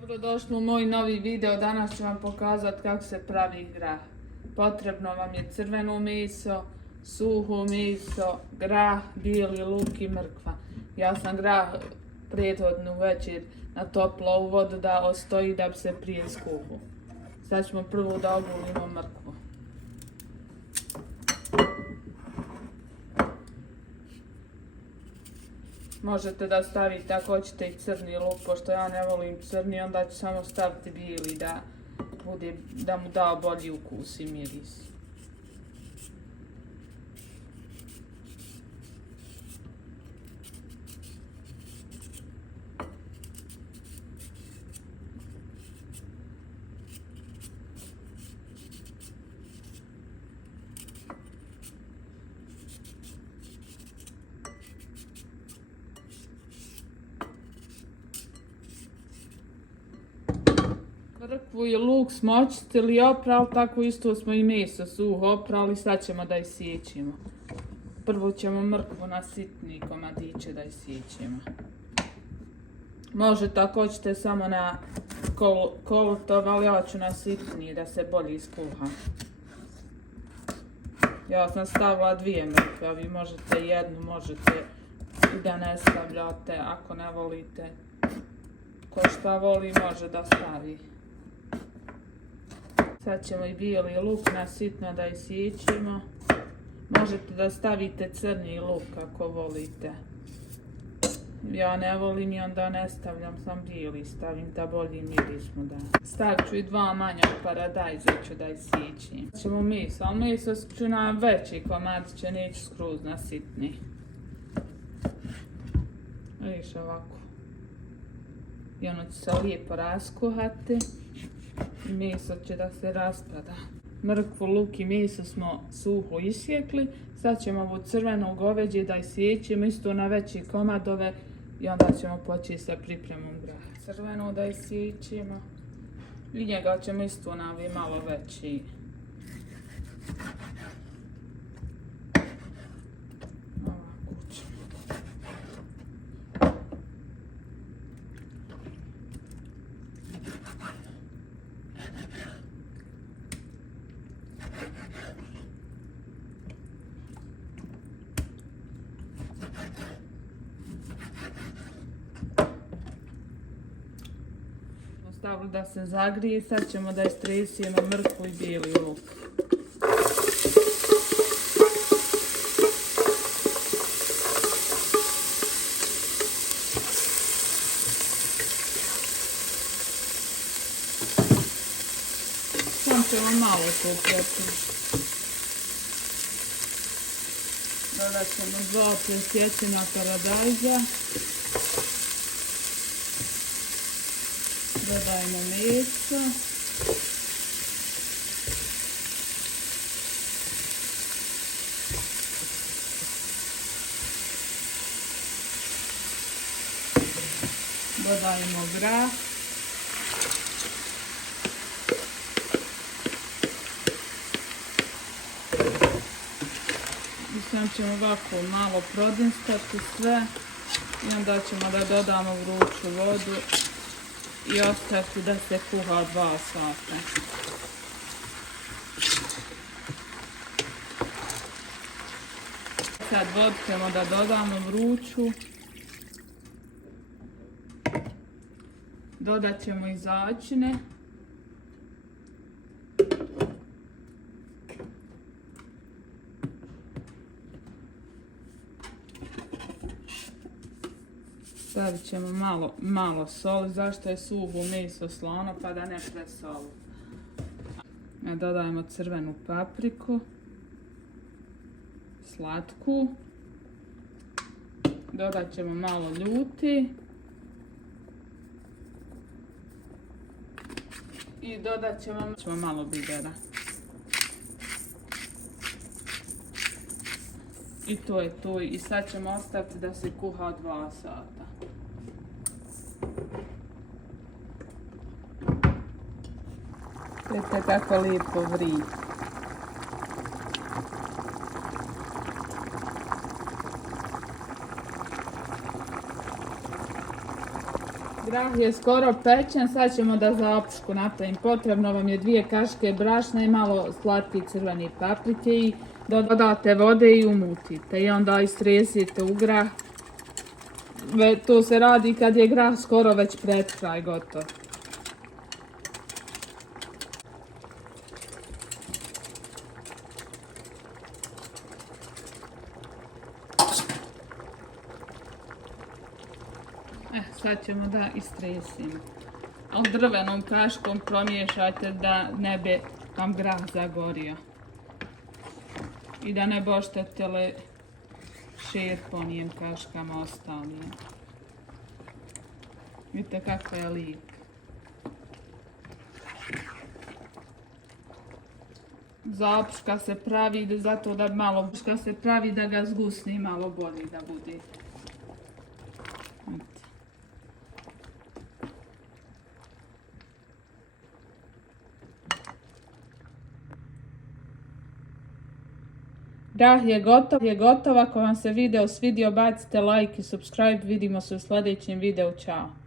Dobrodošli u moj novi video. Danas ću vam pokazati kako se pravi grah. Potrebno vam je crveno meso, suho meso, grah, bijeli luk i mrkva. Ja sam grah prethodnu večer na toplu vodu da ostoji da bi se prije skuhao. Sad ćemo prvo da ogulimo mrkvu. Možete da stavite ako hoćete i crni luk, pošto ja ne volim crni, onda ću samo staviti bijeli da mu da bolji ukus i miris. Mrkvu i luk smo očistili i oprali, tako isto smo i meso suho oprali, sad ćemo da isjećemo. Prvo ćemo mrkvu na sitni komadiće da isjećemo. Možete ako hoćete samo na kolutov, ali ja ću na sitni da se bolje iskuha. Ja sam stavila 2 mrkve, a vi možete jednu, možete i da ne stavljate ako ne volite. Ko šta voli može da stavi. Sad ćemo i bijeli luk na sitno da isjećemo. Možete da stavite crni luk ako volite. Ja ne volim i onda ne stavljam, sam bijeli stavim da bolji miris mu da. Stavit ću i 2 manja paradajza ću da isjećem. Ćemo meso, ali meso ću na veći komadiće, neću skroz na sitni. Viš ovako. I ono će se lijepo raskuhati i meso će da se raspada. Mrkvu, luk i meso smo suho isjekli. Sad ćemo ovo crveno goveđe da isjećemo isto na veće komadove i onda ćemo početi sa pripremom graha. Crveno da isjećemo i njega ćemo isto na ovi malo veći. Stavili da se zagrije, sad ćemo da istresimo mrkvu i bijeli luk. Samo ćemo malo kupljati. Dodat ćemo 2 presječena paradajza. Dodajemo meso. Dodajemo grah. I sad ćemo ovako malo prodinstati sve i onda ćemo da dodamo vruću vodu i ostaviti da se kuha 2 sata. Sad vodu ćemo da dodamo vruću. Dodat ćemo i začine. Stavit ćemo malo soli, zašto je suho meso slano pa da ne presoli. Dodajemo crvenu papriku, slatku, dodat ćemo malo ljuti i dodat ćemo malo bibera. I to je to i sad ćemo ostaviti da se kuha 2 sata. Vidite kako lijepo vri. Grah je skoro pečen, sad ćemo da zapušku napravim. Potrebno vam je 2 kašike brašna i malo slatke crvene paprike i dodate vode i umutite i onda istresite u grah. To se radi kad je grah skoro već pred kraj gotov. Sad ćemo da istresimo. Ali drvenom kaškom promiješajte da ne bi vam grah zagorio. I da ne bi oštetili šerponijem kaškama ostalim. Vidite kako je lijep. Zapuška se pravi zato da malo se pravi da ga zgusni malo bolje da bude. Grah je gotov, ako vam se video svidio bacite like i subscribe, vidimo se u sljedećem videu, čao.